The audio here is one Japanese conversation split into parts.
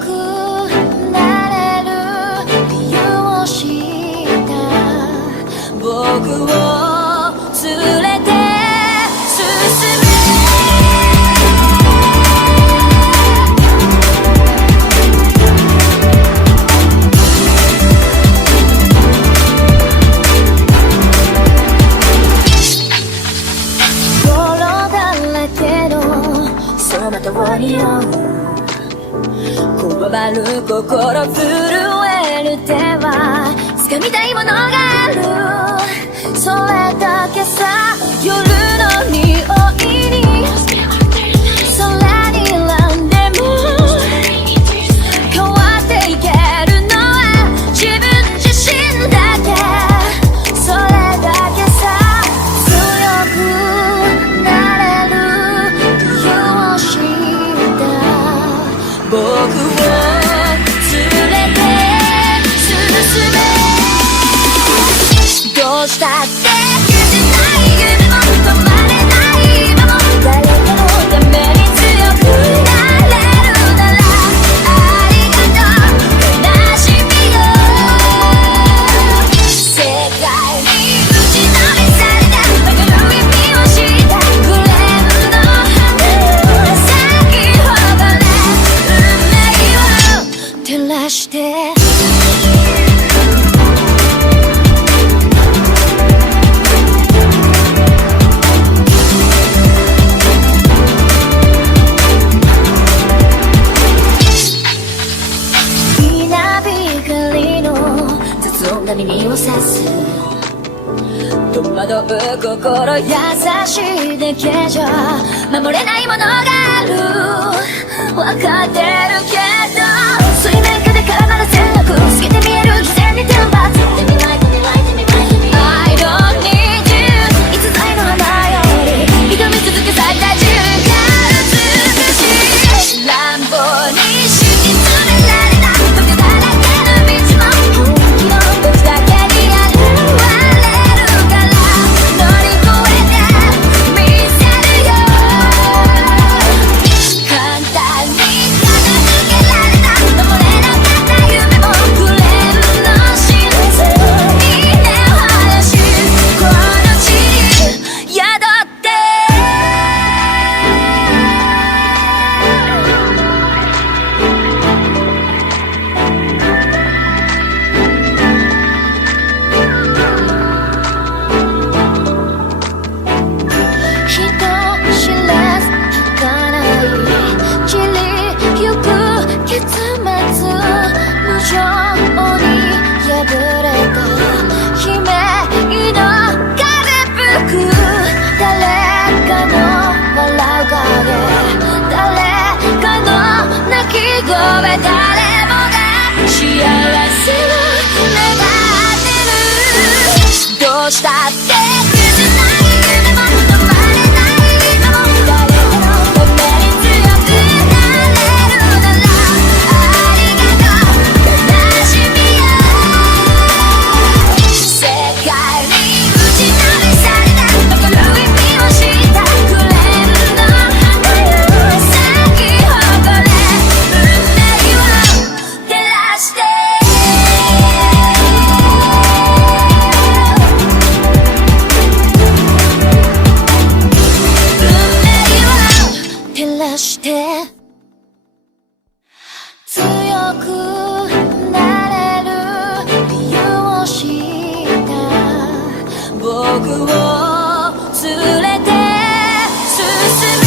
くなれる理由を知った僕を連れて進めまとわり合うこわばる心震える手は掴みたいものがあるそれだけさ夜の匂いに空にランでも変わっていけるのは自分自身だけそれだけさ強くなれる理由を知った僕を連れて進めどうしたって消せない夢も止まれない今も誰かのために強くなれるならありがとう悲しみよ世界に打ちのめされた曲の意味を知ったグレープの花咲き誇れ運命を照らして耳をさす戸惑う心優しいだけじゃ守れないものがある分かってるけど水面下で絡まる線路透けて見える偽善に天罰 I don't need you 逸材の花より挑み続け咲いた自分が美しい乱暴に敷き詰められた時だらけの道も僕だけに現れるから乗り越えてみせるよ簡単に片付けられた守れなかった夢もクレームの真実に根を張らしこの地に宿って人知れず儚い散りゆく結末無情に破れた悲鳴の風吹く誰かの笑う影誰かの泣き声誰もが幸せを願ってるどうしたって消せない夢も止まれない今も誰かのために強くなれるならありがとう悲しみよ世界に打ちのめされた残る意味を知ったクレームの花よ咲き誇れ運命を照らして照らして強くなれる理由を知った僕を連れて進め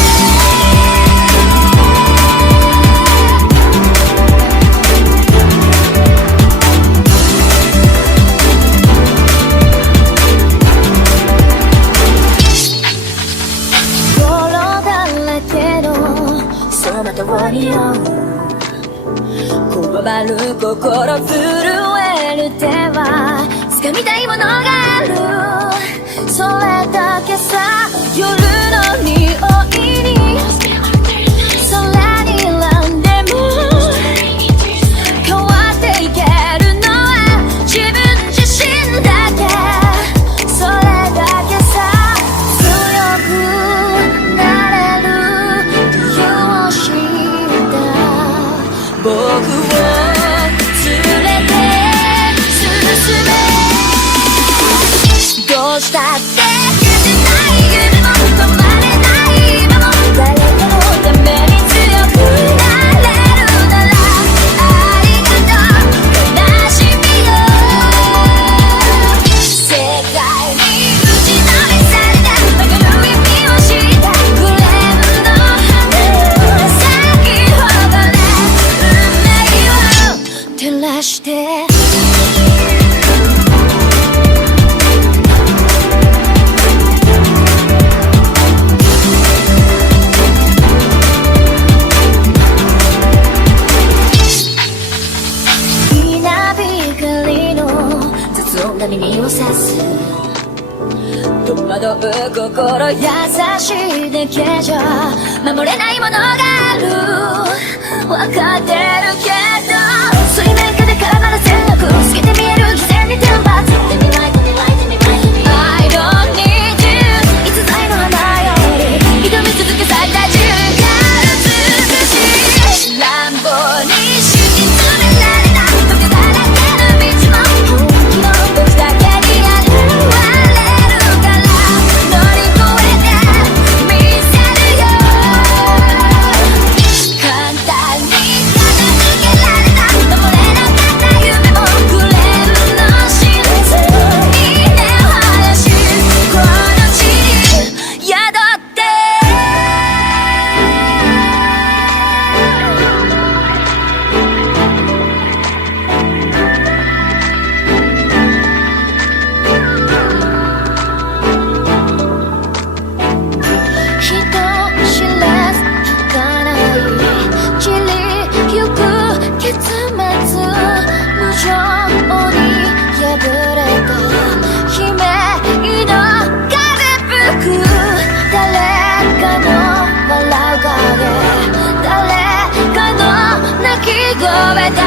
泥だらけの走馬灯に合うこわばる心震える手は掴みたいものがあるそれだけさ夜の匂いに空にランでも変わっていけるのは自分自身だけそれだけさ強くなれる理由を知った僕僕を連れて進めどうしたって消せない夢も止まれない今も誰かのために強くなれるならありがとう悲しみよ世界に打ちのめされた曲がる意味を知ったグレームの花咲き誇れ運命を照らして耳をさす戸惑う心優しいだけじゃ守れないものがある分かってるけど水面下で絡まる線路透けて見える偽善に天罰 I don't need you 逸材の花より挑み続け咲いた瞬間美しい乱暴に敷き詰められた時だらけの道も僕だけに現れるから乗り越えてみせるよ簡単に片付けられた登れなかった夢もクレームの真実に根を生やしこの地に宿って人知れず儚い散りゆく結末無情に破れた悲鳴の風吹く誰かの笑う影誰かの泣き声だ